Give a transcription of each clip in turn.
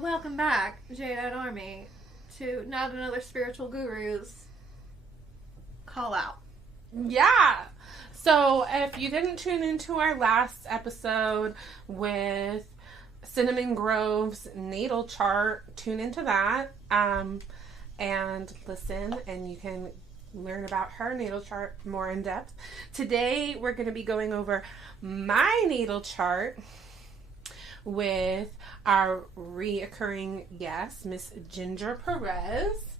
Welcome back, Jade Army, to Not Another Spiritual Guru's call out. Yeah. So if you didn't tune into our last episode with CinnamonGrove's natal chart, tune into that and listen, and you can learn about her natal chart more in depth. Today we're going to be going over my natal chart with our reoccurring guest, Miss Ginger Perez.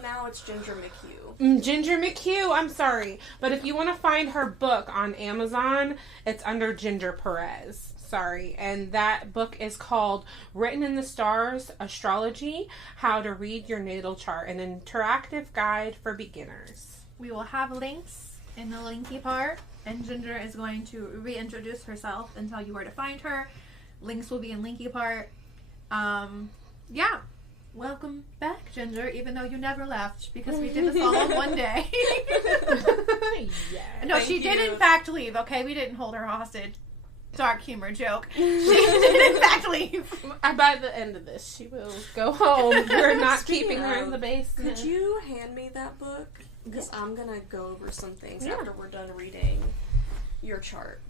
Now it's Ginger McHugh. Ginger McHugh, I'm sorry. But if you want to find her book on Amazon, it's under Ginger Perez. Sorry. And that book is called Written in the Stars, Astrology, How to Read Your Natal Chart, an interactive guide for beginners. We will have links in the linky part, and Ginger is going to reintroduce herself and tell you where to find her. Links will be in linky part. Yeah. Welcome back, Ginger, even though you never left, because we did this all in one day. Yeah. No, she did in fact leave, okay? We didn't hold her hostage. Dark humor joke. She did in fact leave. By the end of this, she will go home. We're not keeping her in the basement. Could you hand me that book? Because I'm going to go over some things after we're done reading your chart.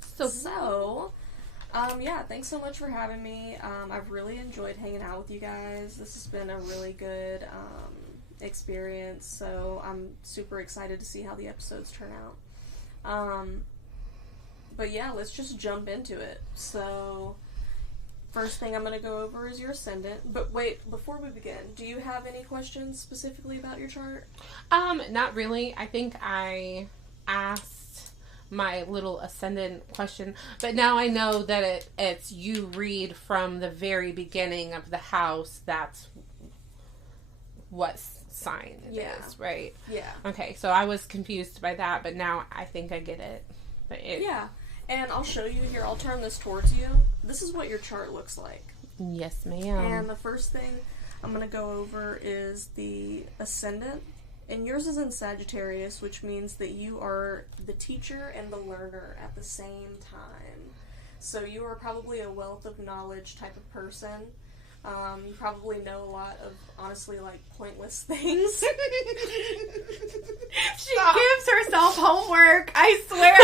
So, thanks so much for having me. I've really enjoyed hanging out with you guys. This has been a really good experience, so I'm super excited to see how the episodes turn out. But yeah, let's just jump into it. So, first thing I'm going to go over is your ascendant. But wait, before we begin, do you have any questions specifically about your chart? Not really. I think I asked my little ascendant question, but now I know that it's you read from the very beginning of the house. That's what sign it is, right? Yeah. Okay, so I was confused by that, but now I think I get it. Yeah, and I'll show you here. I'll turn this towards you. This is what your chart looks like. Yes, ma'am. And the first thing I'm going to go over is the ascendant. And yours is in Sagittarius, which means that you are the teacher and the learner at the same time. So you are probably a wealth of knowledge type of person. You probably know a lot of, honestly, like, pointless things. She gives herself homework, I swear.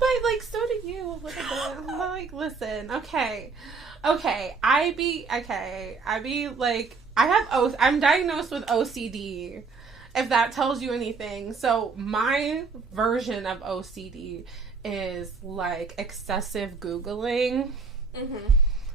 But, like, so do you a little bit. Like, listen, okay, I be, like, I'm diagnosed with OCD, if that tells you anything. So, my version of OCD is, like, excessive Googling. Mm-hmm.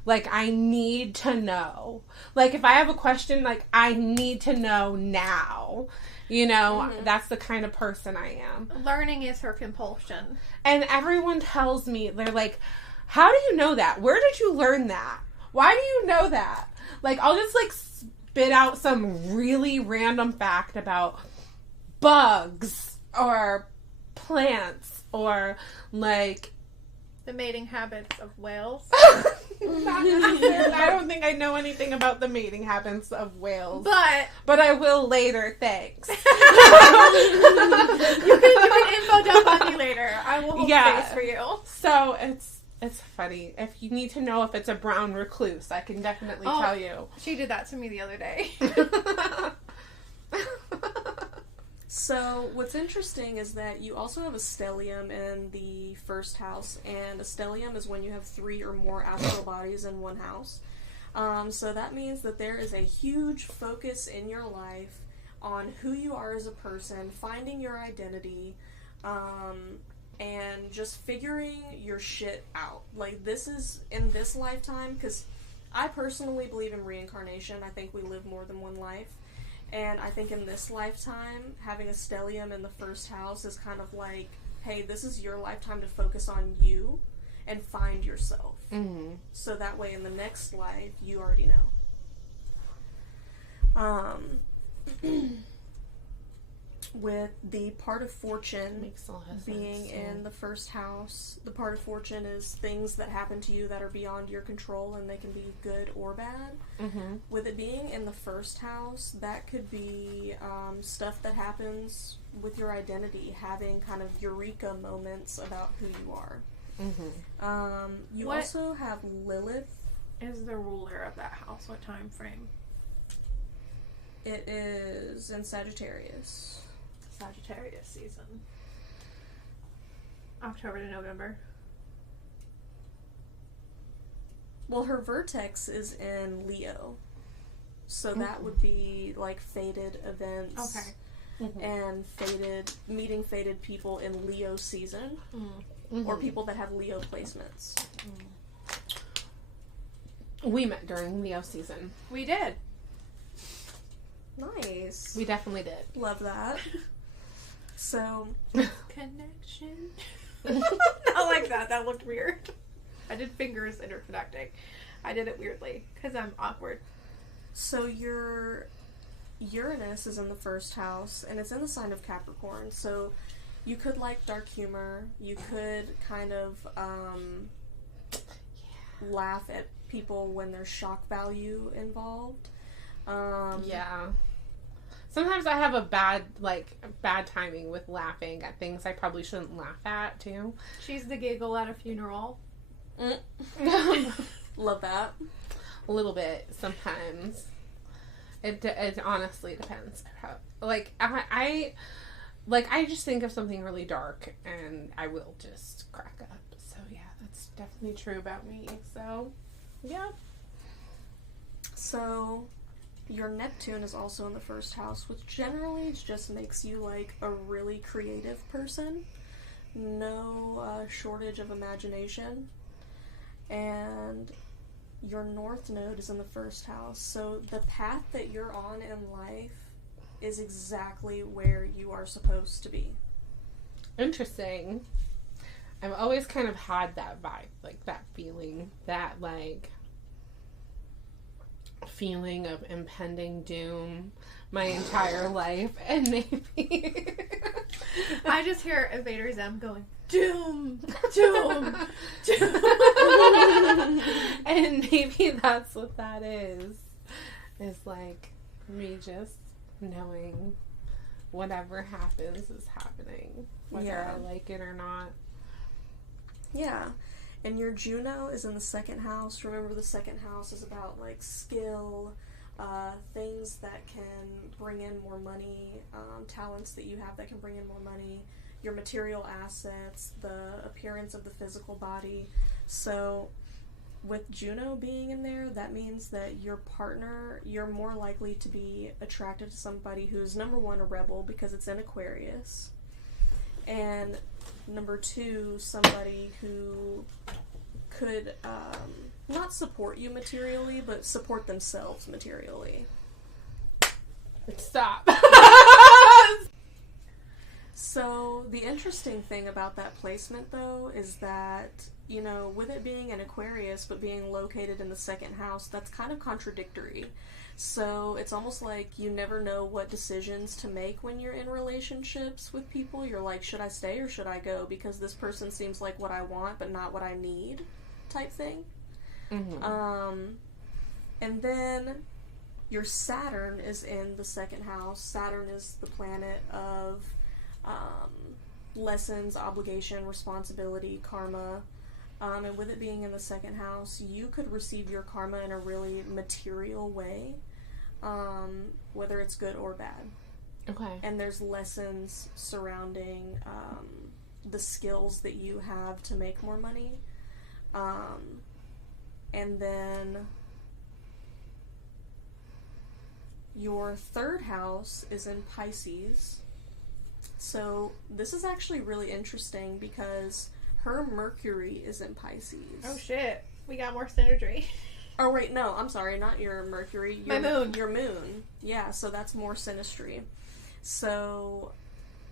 Like, I need to know. Like, if I have a question, like, I need to know now. You know, that's the kind of person I am. Learning is her compulsion. And everyone tells me, they're like, how do you know that? Where did you learn that? Why do you know that? Like, I'll just, like, spit out some really random fact about bugs or plants or, like... The mating habits of whales. I don't think I know anything about the mating habits of whales. But I will later, thanks. you can info dump on me later. I will hold space for you. So it's funny. If you need to know if it's a brown recluse, I can definitely tell you. She did that to me the other day. So, what's interesting is that you also have a stellium in the first house, and a stellium is when you have 3 or more astral bodies in one house. So that means that there is a huge focus in your life on who you are as a person, finding your identity, and just figuring your shit out. Like, this is, in this lifetime, because I personally believe in reincarnation. I think we live more than one life. And I think in this lifetime, having a stellium in the first house is kind of like, hey, this is your lifetime to focus on you and find yourself. Mm-hmm. So that way in the next life, you already know. With the part of fortune being in the first house, the part of fortune is things that happen to you that are beyond your control, and they can be good or bad. Mm-hmm. With it being in the first house, that could be stuff that happens with your identity, having kind of eureka moments about who you are. You also have Lilith. Is the ruler of that house? What time frame? It is in Sagittarius. Sagittarius season. October to November. Well, her vertex is in Leo. So that would be like fated events. Okay. And meeting fated people in Leo season. Or people that have Leo placements. We met during Leo season. We did. Nice. We definitely did. Love that. So. Connection. Not like that. That looked weird. I did fingers interconnecting. I did it weirdly because I'm awkward. So your Uranus is in the first house, and it's in the sign of Capricorn. So you could like dark humor. You could kind of laugh at people when there's shock value involved. Yeah. Sometimes I have a bad timing with laughing at things I probably shouldn't laugh at, too. She's the giggle at a funeral. Love that. A little bit, sometimes. It honestly depends. I just think of something really dark, and I will just crack up. So, yeah, that's definitely true about me. So, yeah. So, your Neptune is also in the first house, which generally just makes you, like, a really creative person. No shortage of imagination. And your North Node is in the first house. So, the path that you're on in life is exactly where you are supposed to be. Interesting. I've always kind of had that vibe, like, that feeling, that, like, feeling of impending doom my entire life, and maybe I just hear Invader Zim going, doom, doom, doom. And maybe that's what that is like me just knowing whatever happens is happening, whether I like it or not. Yeah. And your Juno is in the second house. Remember, the second house is about, like, skill, things that can bring in more money, talents that you have that can bring in more money, your material assets, the appearance of the physical body. So, with Juno being in there, that means that your partner, you're more likely to be attracted to somebody who's, number one, a rebel, because it's in Aquarius. And number two, somebody who could not support you materially, but support themselves materially. Stop. So the interesting thing about that placement, though, is that, you know, with it being an Aquarius but being located in the second house, that's kind of contradictory. So it's almost like you never know what decisions to make when you're in relationships with people. You're like, should I stay or should I go? Because this person seems like what I want but not what I need, type thing. And then your Saturn is in the second house. Saturn is the planet of lessons, obligation, responsibility, karma. And with it being in the second house, you could receive your karma in a really material way, whether it's good or bad. Okay. And there's lessons surrounding the skills that you have to make more money. And then your third house is in Pisces. So this is actually really interesting because her Mercury is in Pisces. Oh shit. We got more synergy. Oh wait, no, I'm sorry, not your Mercury. My moon. Your moon. Yeah, so that's more synastry. So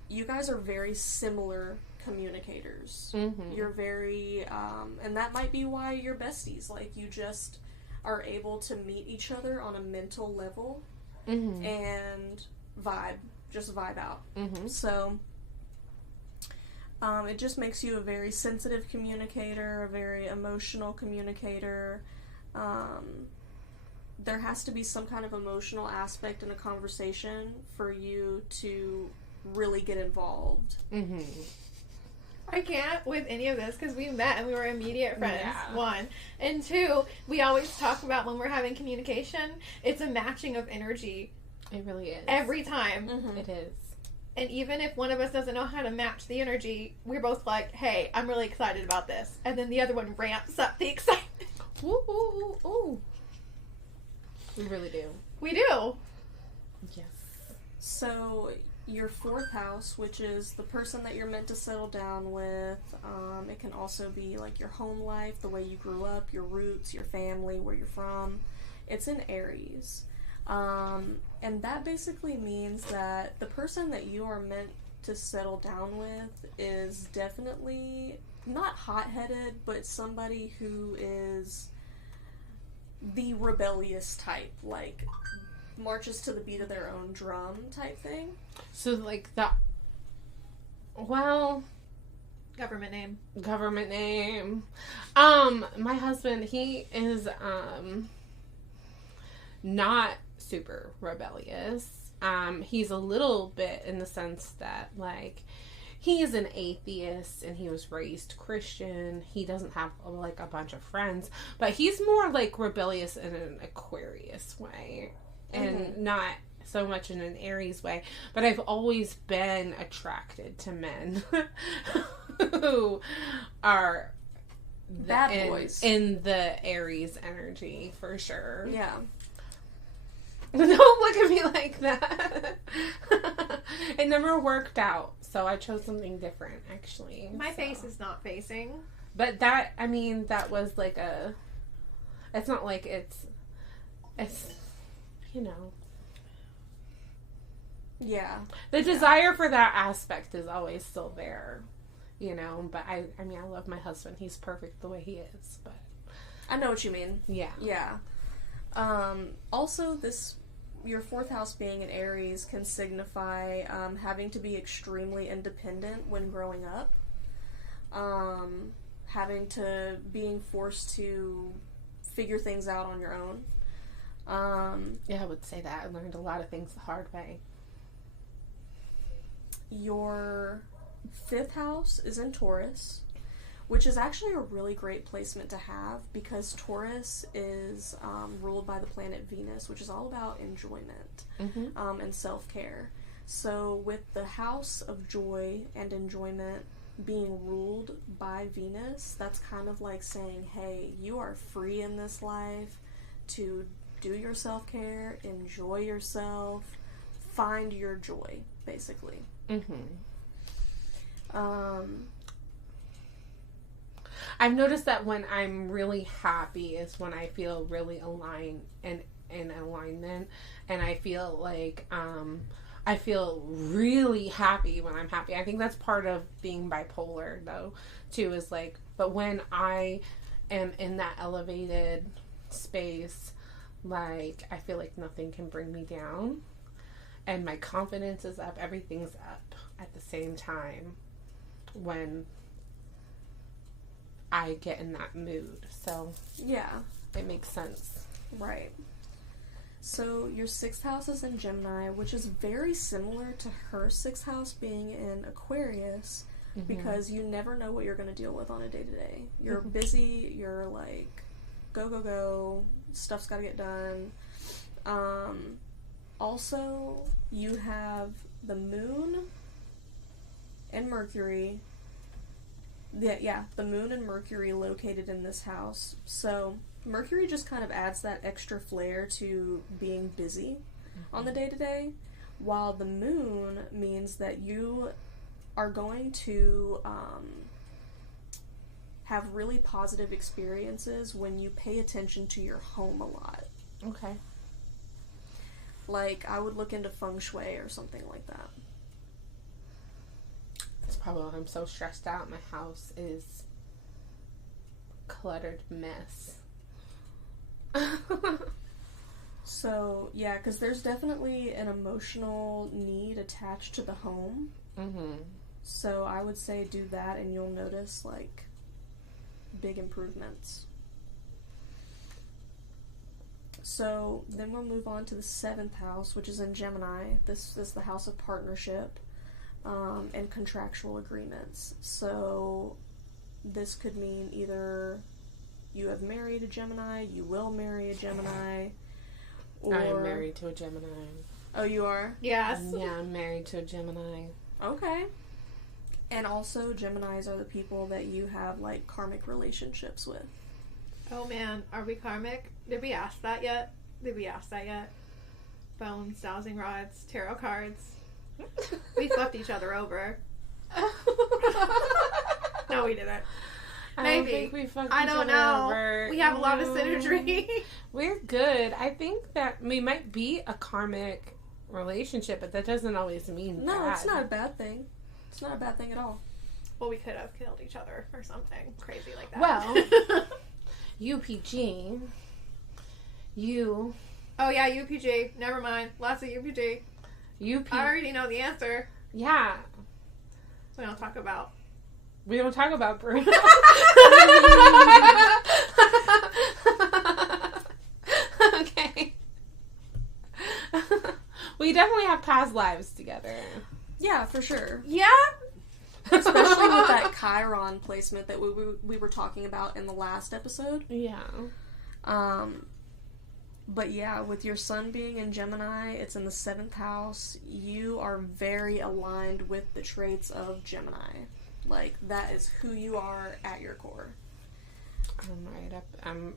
you guys are very similar communicators. You're very, and that might be why you're besties. Like, you just are able to meet each other on a mental level and just vibe out. So it just makes you a very sensitive communicator, a very emotional communicator. There has to be some kind of emotional aspect in a conversation for you to really get involved. I can't with any of this because we met and we were immediate friends, Yeah. 1. And 2, we always talk about when we're having communication, it's a matching of energy. It really is. Every time. Mm-hmm. It is. And even if one of us doesn't know how to match the energy, we're both like, hey, I'm really excited about this. And then the other one ramps up the excitement. Ooh, ooh, ooh, ooh. We really do. We do. Yes. So, your 4th house, which is the person that you're meant to settle down with, it can also be like your home life, the way you grew up, your roots, your family, where you're from. It's in Aries. And that basically means that the person that you are meant to settle down with is definitely not hot-headed, but somebody who is the rebellious type, like marches to the beat of their own drum type thing. So, like, well... Government name. Government name. My husband, he is, not super rebellious. He's a little bit in the sense that, like, he is an atheist and he was raised Christian. He doesn't have, like, a bunch of friends, but he's more, like, rebellious in an Aquarius way and not so much in an Aries way. But I've always been attracted to men who are Bad boys. In the Aries energy, for sure. Yeah. Don't look at me like that. It never worked out, so I chose something different, actually. My face is not facing. But that, I mean, that was like it's not like it's, you know. Yeah. The desire for that aspect is always still there, you know, but I mean, I love my husband. He's perfect the way he is, but. I know what you mean. Yeah. Yeah. Also, your 4th house being in Aries can signify having to be extremely independent when growing up. Being forced to figure things out on your own. Yeah, I would say that. I learned a lot of things the hard way. Your 5th house is in Taurus, which is actually a really great placement to have because Taurus is ruled by the planet Venus, which is all about enjoyment and self-care. So with the house of joy and enjoyment being ruled by Venus, that's kind of like saying, hey, you are free in this life to do your self-care, enjoy yourself, find your joy, basically. I've noticed that when I'm really happy is when I feel really aligned and in alignment, and I feel like I feel really happy when I'm happy. I think that's part of being bipolar, though, too, is like, but when I am in that elevated space, like, I feel like nothing can bring me down, and my confidence is up, everything's up at the same time when I get in that mood. So yeah, it makes sense. Right. So your 6th house is in Gemini, which is very similar to her 6th house being in Aquarius, because you never know what you're going to deal with on a day-to-day. You're busy, you're like, go, go, go, stuff's got to get done. Also, you have the moon and Mercury. The moon and Mercury located in this house. So Mercury just kind of adds that extra flair to being busy on the day-to-day, while the moon means that you are going to have really positive experiences when you pay attention to your home a lot. Okay. Like, I would look into feng shui or something like that. That's probably why I'm so stressed out. My house is a cluttered mess. So, yeah, because there's definitely an emotional need attached to the home. So I would say do that and you'll notice, like, big improvements. So then we'll move on to the 7th house, which is in Gemini. This is the house of partnership. and contractual agreements. So this could mean either you have married a Gemini, you will marry a Gemini, or... I'm married to a Gemini. Oh, you are? Yes. Yeah, I'm married to a Gemini. Okay. And also, Geminis are the people that you have, like, karmic relationships with. Oh, man. Are we karmic? Did we ask that yet? Bones, dowsing rods, tarot cards. We fucked each other over. No, we didn't. I Maybe. don't think we fucked I each don't other know. over. We have a lot of synergy. We're good. I think that we might be a karmic relationship, but that doesn't always mean No, bad. it's not a bad thing. It's not a bad thing at all. Well, we could have killed each other or something crazy like that. Well, UPG. Oh, yeah, UPG. Never mind. Lots of UPG. I already know the answer. Yeah. We don't talk about. We don't talk about Bruno. Okay. We definitely have past lives together. Yeah, for sure. Yeah? Especially with that Chiron placement that we were talking about in the last episode. Yeah. But yeah, with your sun being in Gemini, it's in the 7th house. You are very aligned with the traits of Gemini. Like, that is who you are at your core. I'm right up.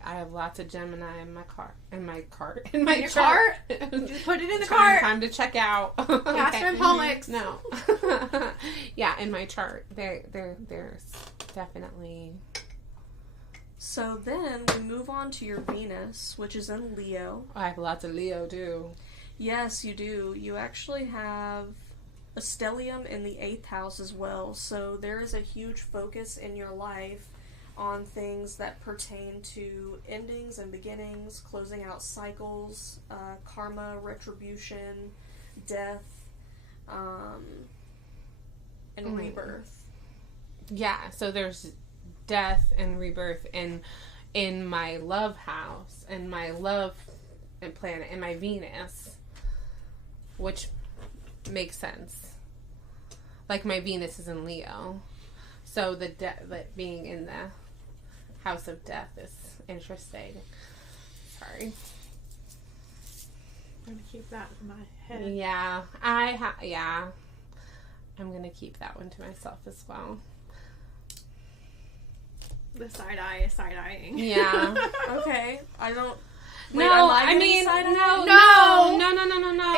I have lots of Gemini in my cart. In my chart. Just put it in the cart. Time to check out. Castor and Pollux. No. Yeah, in my chart. There's definitely. So then we move on to your Venus, which is in Leo. I have lots of Leo too. Yes, you do. You actually have a stellium in the 8th house as well. So there is a huge focus in your life on things that pertain to endings and beginnings, closing out cycles, karma, retribution, death, and rebirth. Yeah, so there's death and rebirth in my love house and my love planet and my Venus, which makes sense. Like, my Venus is in Leo, so the being in the house of death is interesting. Sorry. I'm gonna keep that in my head. Yeah, I'm gonna keep that one to myself as well. The side eye is side eyeing. Yeah. Okay. I don't. No, Wait, am I mean, side-eye? no.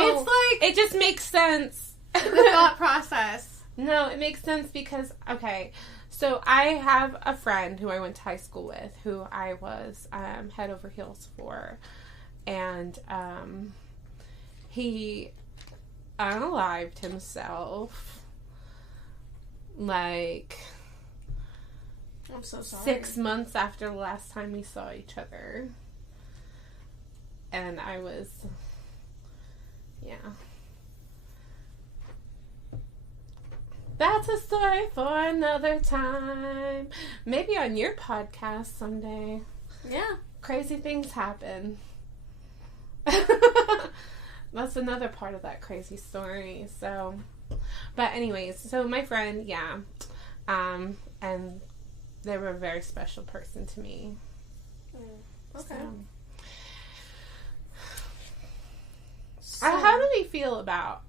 It's like It just makes sense. the thought process. No, it makes sense because, okay, so I have a friend who I went to high school with who I was head over heels for. And he unalived himself, like, I'm so sorry. 6 months after the last time we saw each other. And I was, yeah. That's a story for another time. Maybe on your podcast someday. Yeah. Crazy things happen. That's another part of that crazy story. So, but anyways, so my friend, yeah. And they were a very special person to me. Okay. So, how do we feel about,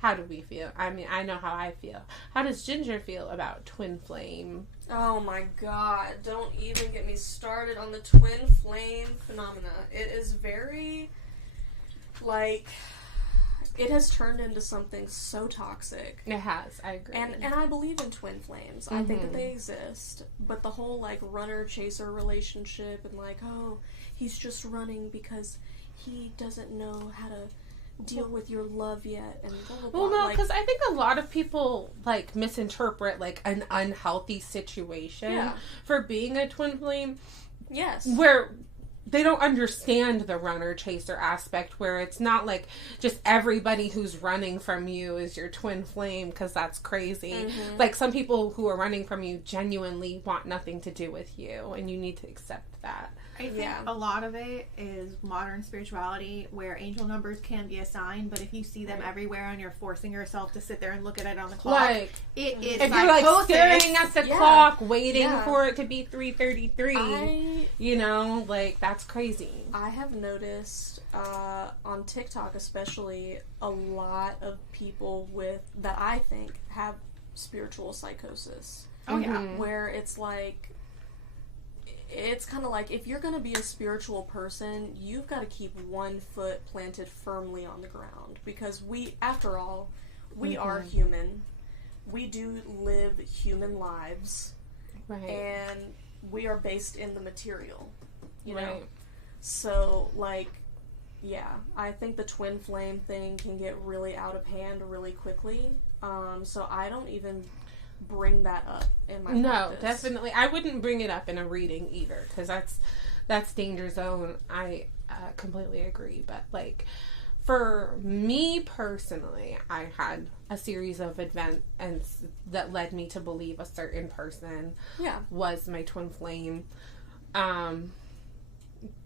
how do we feel? I mean, I know how I feel. How does Ginger feel about twin flame? Oh my god, don't even get me started on the twin flame phenomena. It is very, like, it has turned into something so toxic. It has, I agree. And I believe in twin flames. I think that they exist. But the whole, like, runner-chaser relationship and, like, oh, he's just running because he doesn't know how to deal with your love yet, and blah, blah, blah. Well, no, because I think a lot of people, like, misinterpret, like, an unhealthy situation for being a twin flame. Yes. Where they don't understand the runner-chaser aspect, where it's not, like, just everybody who's running from you is your twin flame, because that's crazy. Mm-hmm. Like, some people who are running from you genuinely want nothing to do with you, and you need to accept that. I think a lot of it is modern spirituality where angel numbers can be a sign, but if you see them everywhere and you're forcing yourself to sit there and look at it on the clock, it is if you're like staring at the clock, waiting for it to be 3:33, you know, like that's crazy. I have noticed on TikTok especially a lot of people that I think have spiritual psychosis. Oh yeah. Where it's like, it's kind of like, if you're going to be a spiritual person, you've got to keep one foot planted firmly on the ground. Because after all, we are human. We do live human lives. Right. And we are based in the material. You know? So, like, yeah, I think the twin flame thing can get really out of hand really quickly. So I don't even bring that up in my practice. Definitely. I wouldn't bring it up in a reading either, because that's danger zone. I completely agree. But like, for me personally, I had a series of events that led me to believe a certain person was my twin flame.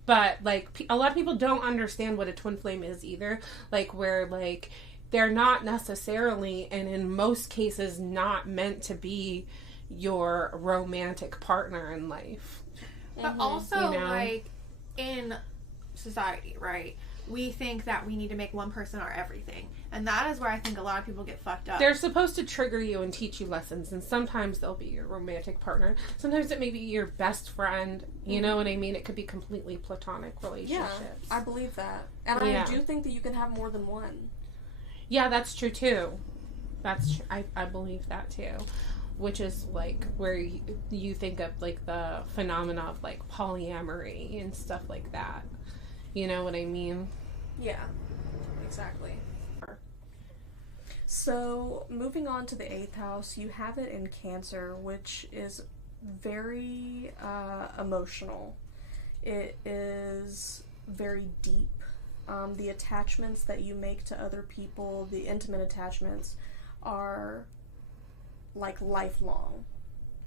But like, a lot of people don't understand what a twin flame is either. Like, where like, they're not necessarily, and in most cases, not meant to be your romantic partner in life. But also, like, in society, right, we think that we need to make one person our everything. And that is where I think a lot of people get fucked up. They're supposed to trigger you and teach you lessons, and sometimes they'll be your romantic partner. Sometimes it may be your best friend. You know what I mean? It could be completely platonic relationships. Yeah, I believe that. And I do think that you can have more than one. Yeah, that's true too. That's true. I believe that too. Which is like where you think of like the phenomena of like polyamory and stuff like that. You know what I mean? Yeah, exactly. So, moving on to the 8th house, you have it in Cancer, which is very emotional. It is very deep. The attachments that you make to other people, the intimate attachments, are like lifelong,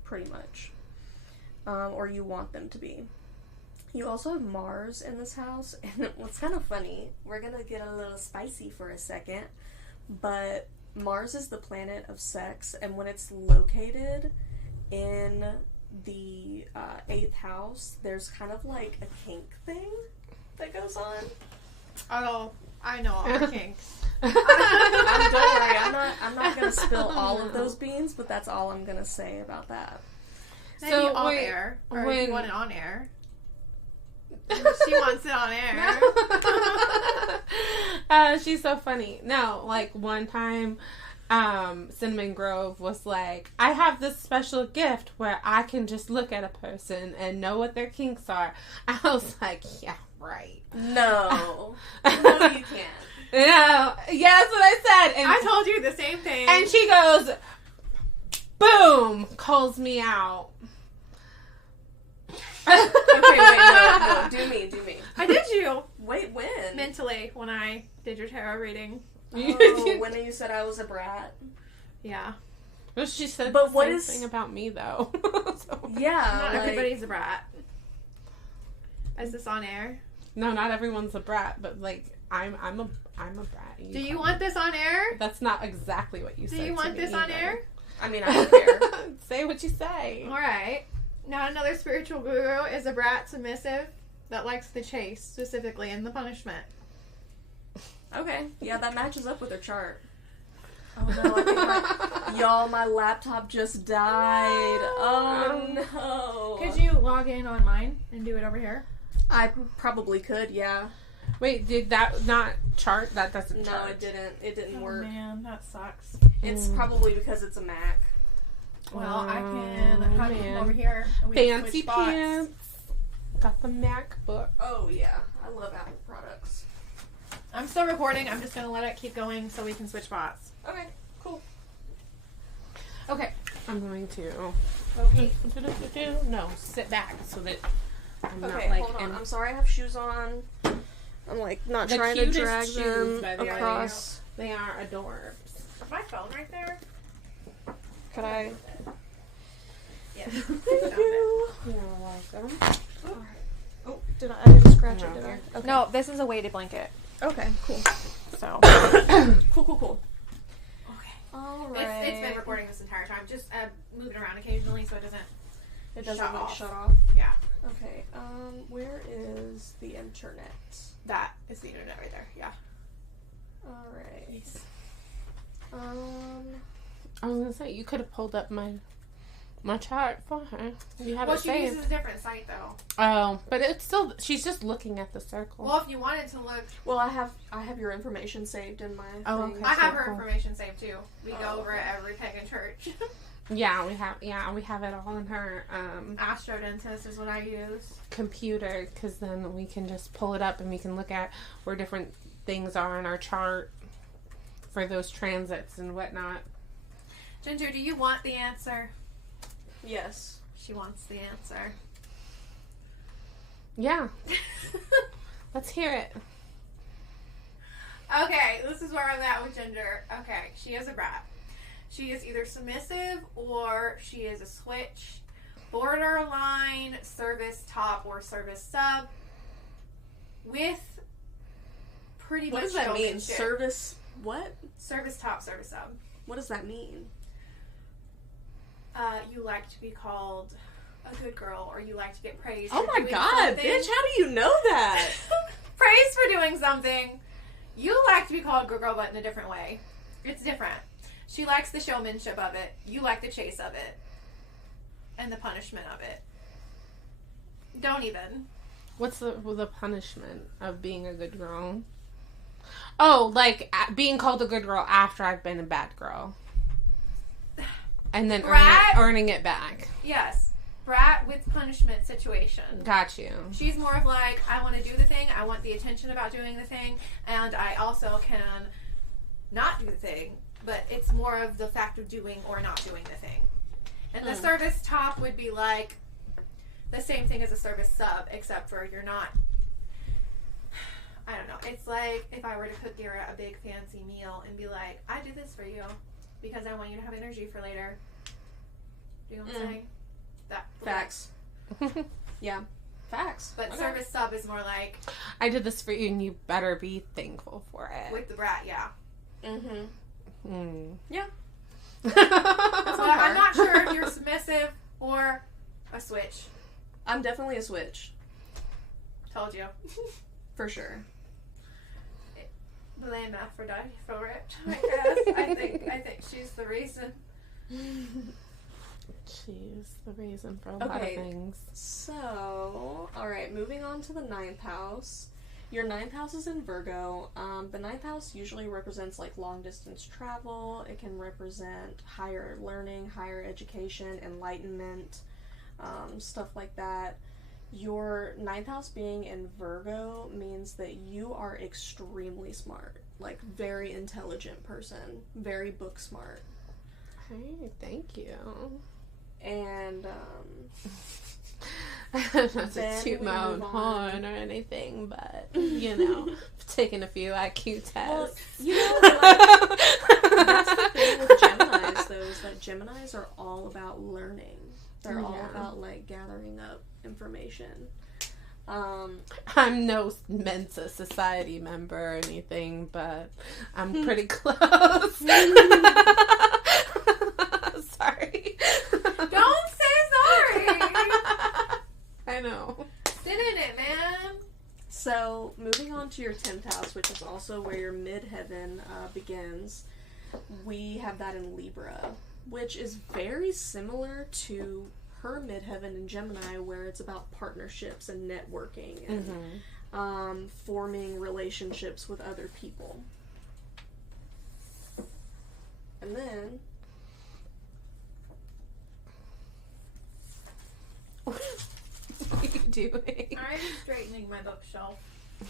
pretty much. Or you want them to be. You also have Mars in this house, and what's kind of funny, we're going to get a little spicy for a second, but Mars is the planet of sex, and when it's located in the 8th house, there's kind of like a kink thing that goes on. Oh, I know all the kinks. Don't worry, I'm not going to spill all of those beans, but that's all I'm going to say about that. Maybe off air, or if you want it on air. She wants it on air. She's so funny. No, like one time, CinnamonGrove was like, I have this special gift where I can just look at a person and know what their kinks are. I was like, yeah, right. No. No, you can't. No. Yeah, that's what I said. And I told you the same thing. And she goes, boom, calls me out. Okay, wait, no, do me. I did you. Wait, when? Mentally, when I did your tarot reading. Oh, when you said I was a brat? Yeah. Well, she said but the same thing about me, though. So. Yeah. Not everybody's a brat. Is this on air? No, not everyone's a brat, but like, I'm a brat. Do you want this on air? That's not exactly what you said. Do you want this on air? I mean, I don't care. Say what you say. Alright. Not Another Spiritual Guru is a brat submissive that likes the chase, specifically, and the punishment. Okay. Yeah, that matches up with her chart. Oh no, I think my laptop just died. Oh no. Could you log in on mine and do it over here? I probably could, yeah. Wait, did that not chart? That doesn't chart. No, it didn't. It didn't work. Oh man, that sucks. It's probably because it's a Mac. Well, I can have it over here. Fancy pants. Got the MacBook. Oh yeah, I love Apple products. I'm still recording. I'm just going to let it keep going so we can switch spots. Okay, cool. Okay, I'm going to... Okay. No, sit back so that I'm not like... hold on. I'm sorry I have shoes on. I'm like not trying to drag them across. They are adorbs. Is my phone right there? Could I... Yes. Thank you. You're welcome. Oh, scratch it, did I? Okay. No, this is a weighted blanket. Okay, cool. So. Cool. Okay. All right. It's been recording this entire time. Just moving around occasionally so it doesn't shut off. Yeah. Okay. Where is the internet? That is the internet right there. Yeah. All right. I was gonna say you could have pulled up my chart for her. You have it she saved. uses a different site though. Oh, but it's still she's just looking at the circle. Well, if you wanted to look, well, I have your information saved in my thing. Okay. I have her information saved too. We go over it every pagan church. Yeah, we have it all in her Astrodentist is what I use. computer, because then we can just pull it up and we can look at where different things are in our chart for those transits and whatnot. Ginger, do you want the answer? Yes. She wants the answer. Yeah. Let's hear it. Okay, this is where I'm at with Ginger. Okay, she is a brat. She is either submissive or she is a switch. Borderline service top or service sub. With pretty much What does that mean? showmanship. Service what? Service top, service sub. What does that mean? You like to be called a good girl, or you like to get praised. Oh for my doing god, something. bitch, how do you know that? Praise for doing something. You like to be called good girl, but in a different way. It's different. She likes the showmanship of it. You like the chase of it. And the punishment of it. Don't even. What's the punishment of being a good girl? Oh, like being called a good girl after I've been a bad girl. And then earning it back. Yes. Brat with punishment situation. Got you. She's more of like, I want to do the thing. I want the attention about doing the thing. And I also can not do the thing. But it's more of the fact of doing or not doing the thing. And the service top would be like the same thing as a service sub, except for you're not, I don't know. It's like if I were to cook Garrett a big fancy meal and be like, I do this for you because I want you to have energy for later. Do you know what I'm saying? That Facts. Yeah. Facts. But service sub is more like, I did this for you and you better be thankful for it. with the brat, yeah. Yeah. But I'm not sure if you're submissive or a switch. I'm definitely a switch. Told you. For sure. Blame Aphrodite for it, I guess. I think she's the reason. She's the reason for a lot of things. So, alright, moving on to the 9th house. Your 9th house is in Virgo. The 9th house usually represents like long distance travel. It can represent higher learning, higher education, enlightenment, stuff like that. Your 9th house being in Virgo means that you are extremely smart. Like, very intelligent person. Very book smart. Hey, thank you. And, not to toot my own horn or anything, but, you know, I've taken a few IQ tests. well, you know, like, that's the thing with Geminis, though, is that Geminis are all about learning. They're all about, like, gathering up information. I'm no Mensa Society member or anything, but I'm pretty close. Sorry. Don't say sorry! I know. Sit in it, man. So, moving on to your 10th house, which is also where your midheaven begins, we have that in Libra, which is very similar to her midheaven in Gemini, where it's about partnerships and networking and forming relationships with other people. And then... What are you doing? I'm straightening my bookshelf.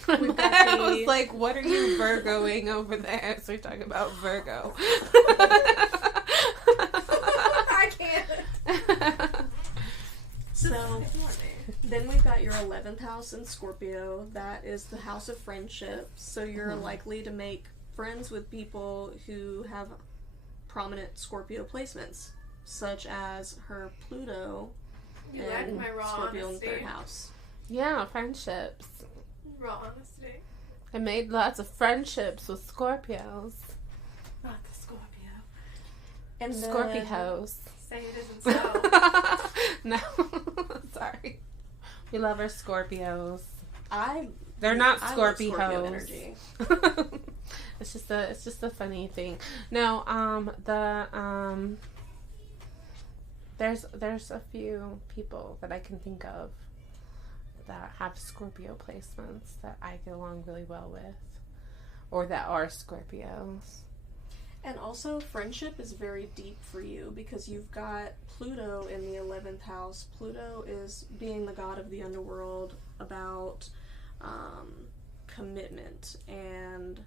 I was like, what are you Virgoing over there? So we're talking about Virgo. I can't. So, then we've got your 11th house in Scorpio. That is the house of friendship. So you're likely to make friends with people who have prominent Scorpio placements, such as her Pluto You like and my raw Scorpio in honesty. the 3rd house. Yeah, friendships. Raw honesty. I made lots of friendships with Scorpios. Not the Scorpio. And then, Scorpios. Say it isn't so. No. Sorry. We love our Scorpios. They're not I love Scorpio Scorpios. energy. It's just a funny thing. No, there's a few people that I can think of that have Scorpio placements that I get along really well with, or that are Scorpios. And also, friendship is very deep for you because you've got Pluto in the 11th house. Pluto is being the god of the underworld, about commitment and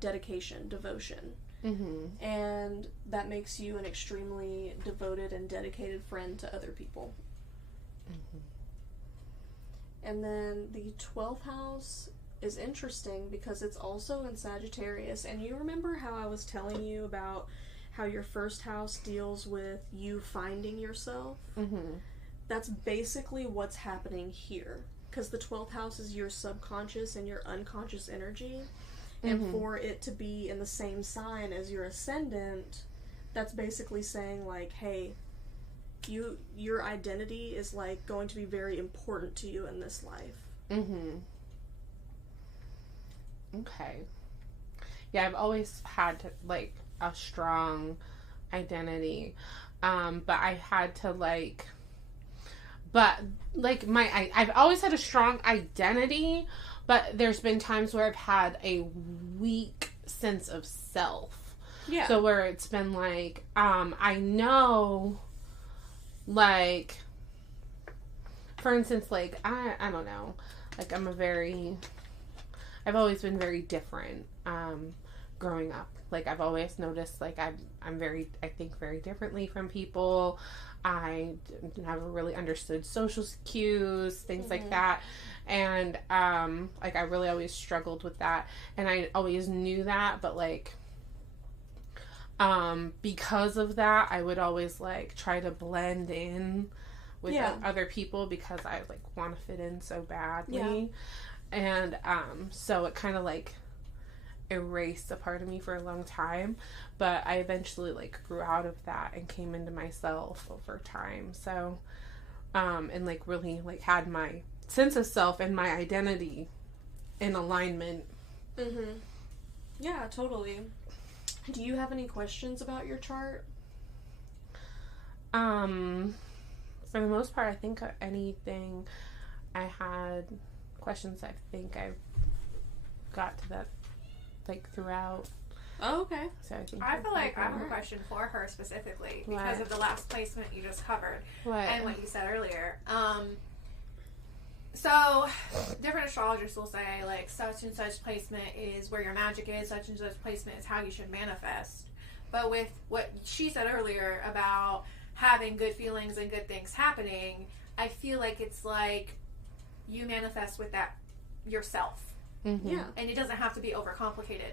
dedication, devotion. Mm-hmm. And that makes you an extremely devoted and dedicated friend to other people. Mm-hmm. And then the 12th house is interesting because it's also in Sagittarius. And you remember how I was telling you about how your first house deals with you finding yourself? Mm-hmm. That's basically what's happening here. Because the 12th house is your subconscious and your unconscious energy. And Mm-hmm. for it to be in the same sign as your ascendant, that's basically saying, like, hey, your identity is, like, going to be very important to you in this life. Mm-hmm. Okay. Yeah, I've always had, like, a strong identity. But I had to, like... But, like, I've always had a strong identity, but there's been times where I've had a weak sense of self. Yeah. So where it's been, like, I know, like, for instance, like, I don't know, like, I've always been very different, growing up. Like, I've always noticed, like, I think very differently from people. I never really understood social cues, things Mm-hmm. like that. And, like, I really always struggled with that. And I always knew that, but, like, because of that, I would always, like, try to blend in with other people because I, like, want to fit in so badly. Yeah. And, so it kind of, like, erased a part of me for a long time, but I eventually, like, grew out of that and came into myself over time. So, and, like, really, like, had my sense of self and my identity in alignment. Mm-hmm. Yeah, totally. Do you have any questions about your chart? For the most part, I think anything I had questions, I think I've got to that, like, throughout. Oh, okay. So I feel like I have a question for her specifically because of the last placement you just covered and what you said earlier. So different astrologers will say, like, such and such placement is where your magic is, such and such placement is how you should manifest. But with what she said earlier about having good feelings and good things happening, I feel like it's like you manifest with that yourself. Mm-hmm. Yeah. And it doesn't have to be overcomplicated.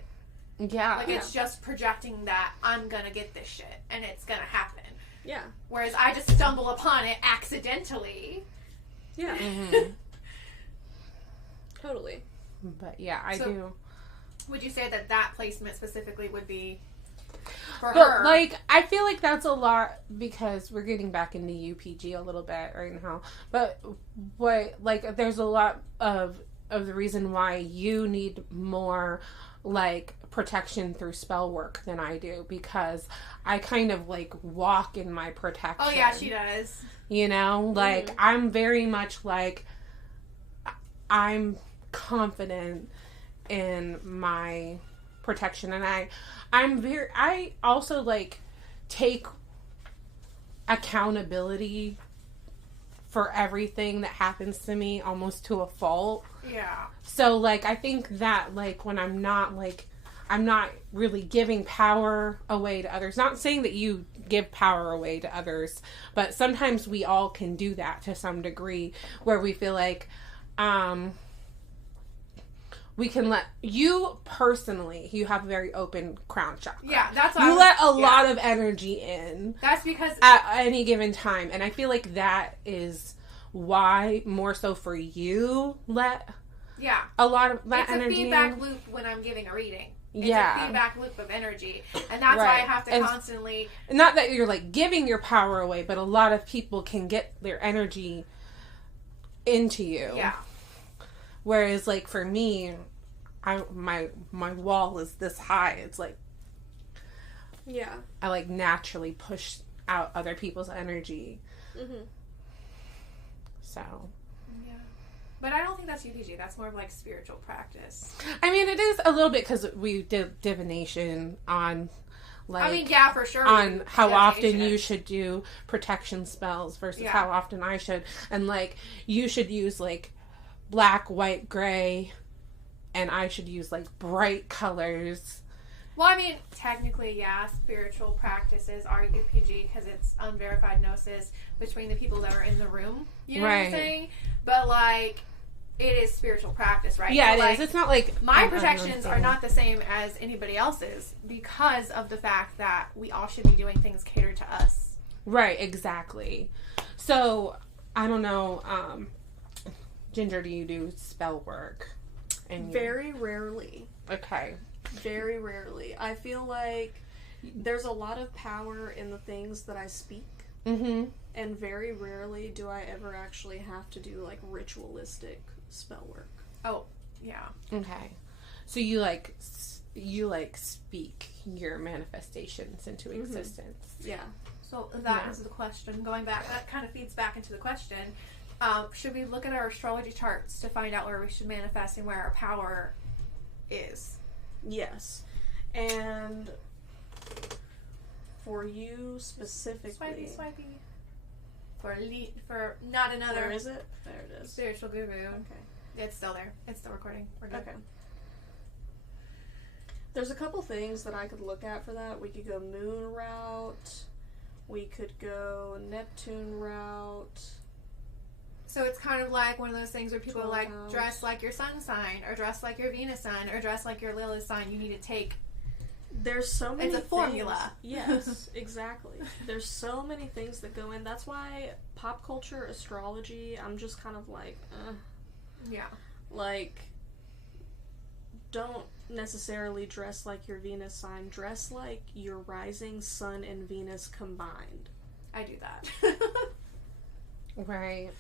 Yeah. Like, it's just projecting that I'm gonna get this shit and it's gonna happen. Yeah. Whereas I just stumble upon it accidentally. Yeah. Mm-hmm. Totally. But yeah, I do. Would you say that placement specifically would be for but, her? Like, I feel like that's a lot because we're getting back into UPG a little bit right now. But there's a lot of the reason why you need more, like, protection through spell work than I do, because I kind of, like, walk in my protection. Oh yeah, she does. You know, like, I'm very much like, I'm confident in my protection, and I also, like, take accountability for everything that happens to me almost to a fault. Yeah. So, like, I think that, like, when I'm not really giving power away to others. Not saying that you give power away to others, but sometimes we all can do that to some degree where we feel like, we can let you personally, you have a very open crown chakra. Yeah, that's why you let a lot of energy in. That's because at any given time, and I feel like that is why more so for you let Yeah. A lot of that it's energy. It's a feedback loop when I'm giving a reading. It's a feedback loop of energy. And that's why I have to constantly... Not that you're, like, giving your power away, but a lot of people can get their energy into you. Yeah. Whereas, like, for me, my wall is this high. It's, like... Yeah. I, like, naturally push out other people's energy. Mm-hmm. So... But I don't think that's UPG. That's more of like spiritual practice. I mean, it is a little bit because we did divination on, like... I mean, yeah, for sure. On how often you should do protection spells versus how often I should. And, like, you should use, like, black, white, gray, and I should use, like, bright colors. Well, I mean, technically, yeah, spiritual practices are UPG because it's unverified gnosis between the people that are in the room. You know what I'm saying? But, like, it is spiritual practice, right? Yeah, so, it like, is. It's not like... My protections are not the same as anybody else's because of the fact that we all should be doing things catered to us. Right, exactly. So, I don't know, Ginger, do you do spell work? Very rarely. Okay. Very rarely. I feel like there's a lot of power in the things that I speak. Mm-hmm. And very rarely do I ever actually have to do, like, ritualistic spell work. Oh, yeah. Okay. So you speak your manifestations into existence. Yeah. So that is the question. Going back, that kind of feeds back into the question. Should we look at our astrology charts to find out where we should manifest and where our power is? Yes. And for you specifically... Swipey. For not another... Where is it? There it is. Spiritual guru. Okay. It's still there. It's still recording. We're good. Okay. There's a couple things that I could look at for that. We could go moon route. We could go Neptune route. So it's kind of like one of those things where people are like, house. dress like your sun sign, or dress like your Venus sign, or dress like your Lilith sign. You need to take... There's so many It's a formula. Yes, exactly. There's so many things that go in. That's why pop culture, astrology, I'm just kind of like, Yeah. Like, don't necessarily dress like your Venus sign. Dress like your rising sun and Venus combined. I do that. Right.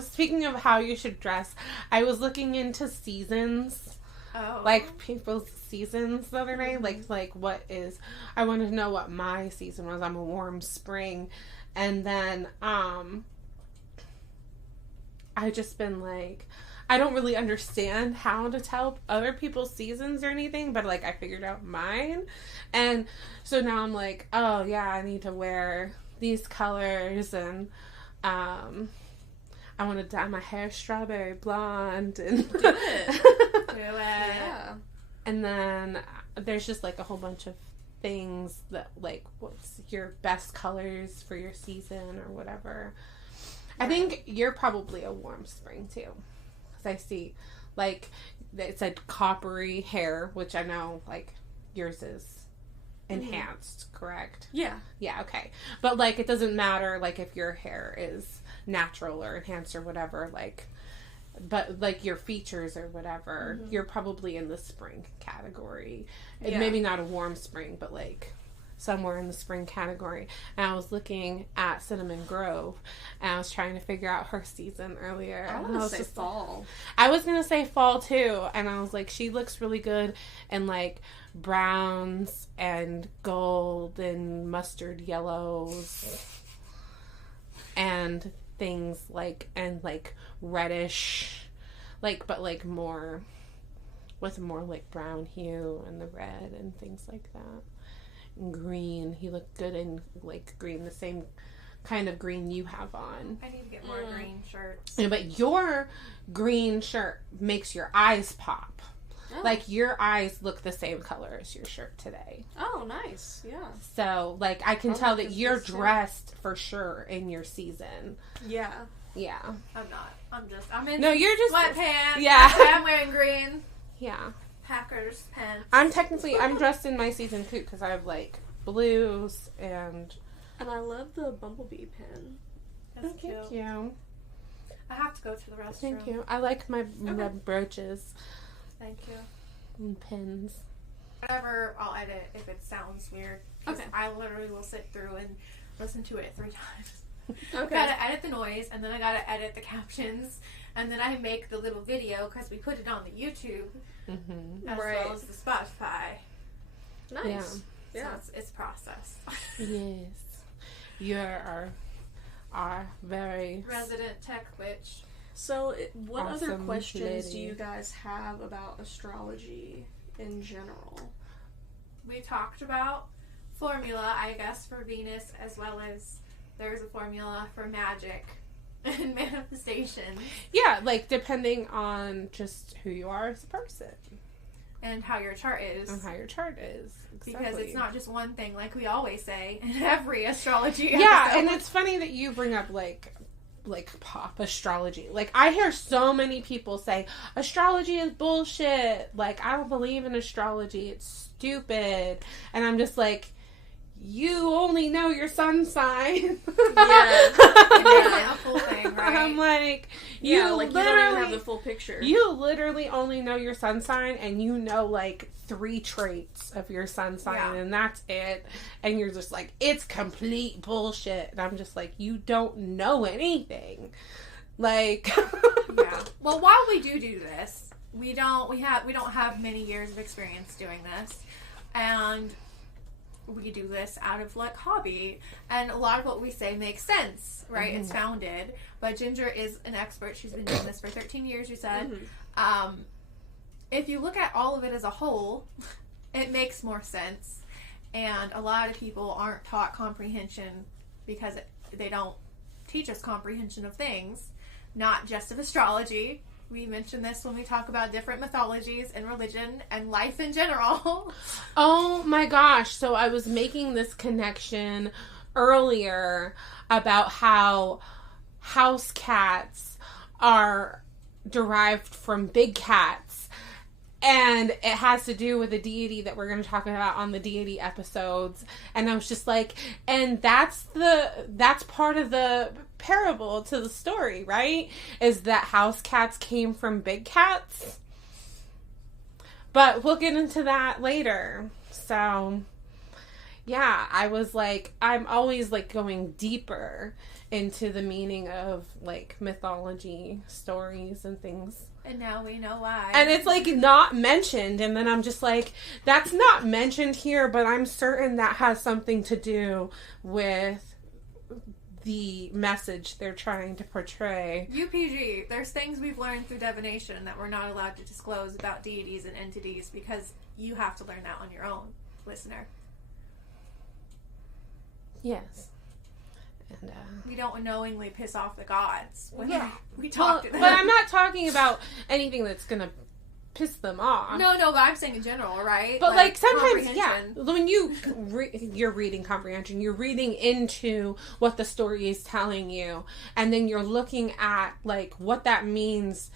Speaking of how you should dress, I was looking into seasons. Oh. Like, people's seasons the other day. Like, what is... I wanted to know what my season was. I'm a warm spring. And then, I just been like... I don't really understand how to tell other people's seasons or anything, but, like, I figured out mine. And so now I'm like, oh, yeah, I need to wear these colors, and, I want to dye my hair strawberry blonde, and... Do it. Do it. Yeah. And then there's just, like, a whole bunch of things that, like, what's your best colors for your season or whatever. Right. I think you're probably a warm spring, too. Because I see, like, it said coppery hair, which I know, like, yours is enhanced, correct? Yeah. Yeah, okay. But, like, it doesn't matter, like, if your hair is natural or enhanced or whatever, like... But, like, your features or whatever, you're probably in the spring category. Yeah. Maybe not a warm spring, but, like, somewhere in the spring category. And I was looking at CinnamonGrove, and I was trying to figure out her season earlier. I want to say fall. I was going to say fall, too. And I was like, she looks really good in, like, browns and gold and mustard yellows. And... things like, and like reddish, like, but like more, with more like brown hue and the red and things like that. And green, he looked good in like green, the same kind of green you have on. I need to get more green shirts. Yeah, but your green shirt makes your eyes pop. Oh. Like, your eyes look the same color as your shirt today. Oh, nice. Yeah. So, like, I can tell that you're dressed for sure in your season. Yeah. Yeah. I'm not. I'm in you're just sweatpants. Yeah. I'm wearing green. Yeah. Packers pants. I'm dressed in my season too, because I have, like, blues and... And I love the bumblebee pin. That's cute. Thank you. I have to go to the restroom. Thank you. I like my red brooches. Thank you. And pins. Whatever, I'll edit if it sounds weird. Okay. I literally will sit through and listen to it 3 times. Okay. I gotta edit the noise, and then I gotta edit the captions, and then I make the little video because we put it on the YouTube, as well as the Spotify. Nice. Yeah. So it's process. Yes. You're our very resident tech witch. So, what awesome other questions lady. do you guys have about astrology in general? We talked about formula, I guess, for Venus, as well as there's a formula for magic and manifestation. Yeah, like depending on just who you are as a person. And how your chart is. And how your chart is. Exactly. Because it's not just one thing, like we always say in every astrology Yeah, episode. and it's funny that you bring up like pop astrology. Like, I hear so many people say astrology is bullshit. Like, I don't believe in astrology. It's stupid. And I'm just like, you only know your sun sign. Yeah. It's like a full thing, right? I'm like, you don't even have the full picture. You literally only know your sun sign, and you know like 3 traits of your sun sign, and that's it. And you're just like, it's complete bullshit. And I'm just like, you don't know anything. Like, yeah. Well, while we do this, we don't have many years of experience doing this, and we do this out of like hobby, and a lot of what we say makes sense, right? Mm-hmm. It's founded, but Ginger is an expert. She's been doing this for 13 years, you said. Mm-hmm. If you look at all of it as a whole, it makes more sense, and a lot of people aren't taught comprehension because they don't teach us comprehension of things, not just of astrology. We mention this when we talk about different mythologies and religion and life in general. Oh my gosh. So I was making this connection earlier about how house cats are derived from big cats. And it has to do with a deity that we're going to talk about on the deity episodes. And I was just like, and that's part of the parable to the story, right? Is that house cats came from big cats. But we'll get into that later. So, yeah, I was like, I'm always like going deeper into the meaning of like mythology, stories, and things. And now we know why. And it's like not mentioned, and then I'm just like, that's not mentioned here, but I'm certain that has something to do with the message they're trying to portray. UPG, there's things we've learned through divination that we're not allowed to disclose about deities and entities because you have to learn that on your own, listener. Yes. And, we don't knowingly piss off the gods when we talk to them. But I'm not talking about anything that's going to piss them off. No, but I'm saying in general, right? But like sometimes, when you're reading comprehension, you're reading into what the story is telling you, and then you're looking at like what that means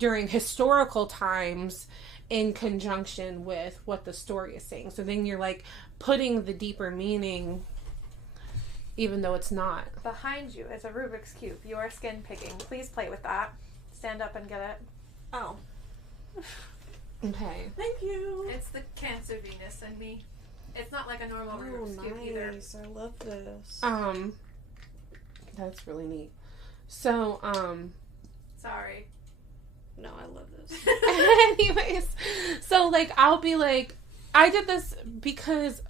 during historical times in conjunction with what the story is saying. So then you're like putting the deeper meaning, even though it's not. Behind you is a Rubik's Cube. You are skin picking. Please play with that. Stand up and get it. Oh. Okay. Thank you. It's the Cancer Venus in me. It's not like a normal Rubik's Cube either. I love this. That's really neat. So, Sorry. No, I love this. Anyways, so like I'll be like, I did this because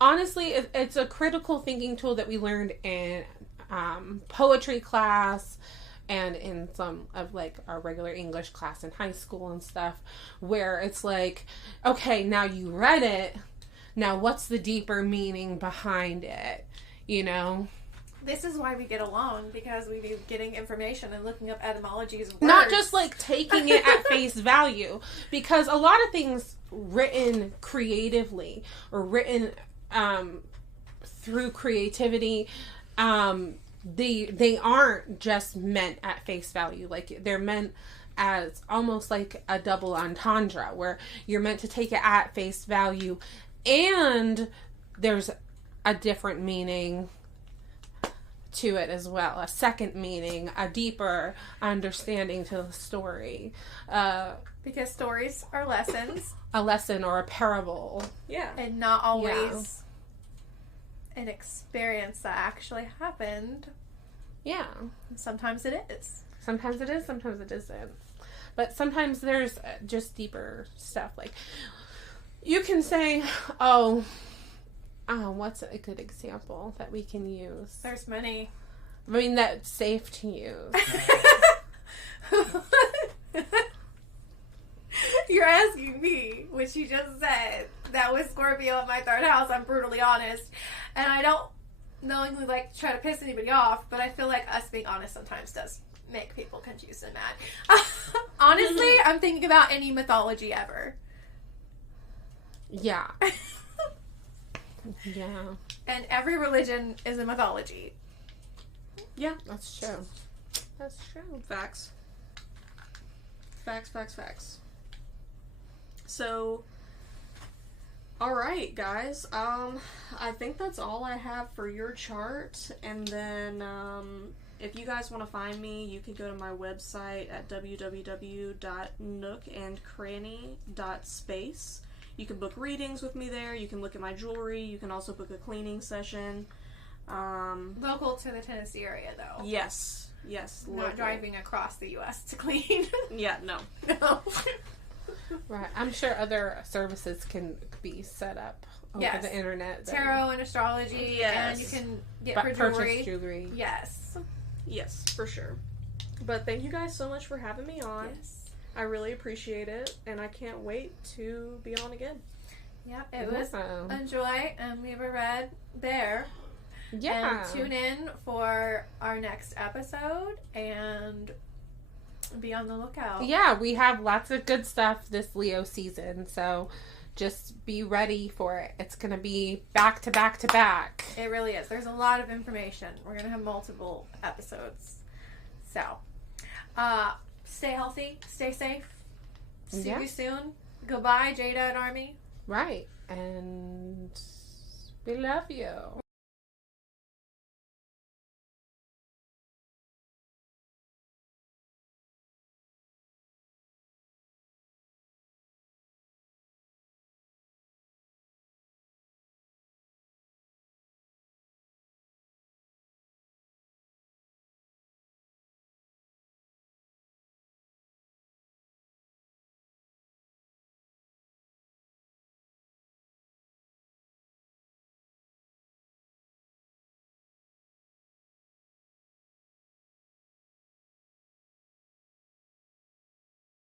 honestly, it's a critical thinking tool that we learned in poetry class and in some of like our regular English class in high school and stuff, where it's like, okay, now you read it, now what's the deeper meaning behind it, you know? This is why we get along, because we be getting information and looking up etymologies of words. Not just like taking it at face value, because a lot of things written creatively or written through creativity, they aren't just meant at face value. Like they're meant as almost like a double entendre, where you're meant to take it at face value, and there's a different meaning to it as well. A second meaning, a deeper understanding to the story. Because stories are lessons. A lesson or a parable. Yeah. And not always an experience that actually happened. Yeah. Sometimes it is. Sometimes it is, sometimes it isn't. But sometimes there's just deeper stuff. Like, you can say, what's a good example that we can use? There's many. I mean, that's safe to use. You're asking me, which you just said, that was Scorpio in my 3rd house, I'm brutally honest. And I don't knowingly try to piss anybody off, but I feel like us being honest sometimes does make people confused and mad. Honestly, I'm thinking about any mythology ever. Yeah. Yeah. And every religion is a mythology. Yeah. That's true. That's true. Facts. Facts. So, alright, guys. I think that's all I have for your chart. And then, if you guys want to find me, you can go to my website at www.nookandcranny.space. You can book readings with me there. You can look at my jewelry. You can also book a cleaning session. Local to the Tennessee area, though. Yes. Not Local. driving across the U.S. to clean. Yeah, no. No. Right. I'm sure other services can be set up over the internet. Tarot and astrology. Yes. And you can get Purchase jewelry. Yes. Yes, for sure. But thank you guys so much for having me on. Yes. I really appreciate it, and I can't wait to be on again. Yeah, it was a joy, and we were read there. Yeah. And tune in for our next episode, and be on the lookout. Yeah, we have lots of good stuff this Leo season, so just be ready for it. It's going to be back to back to back. It really is. There's a lot of information. We're going to have multiple episodes. So, stay healthy, stay safe. See you soon. Goodbye, Jada and Army. Right. And we love you.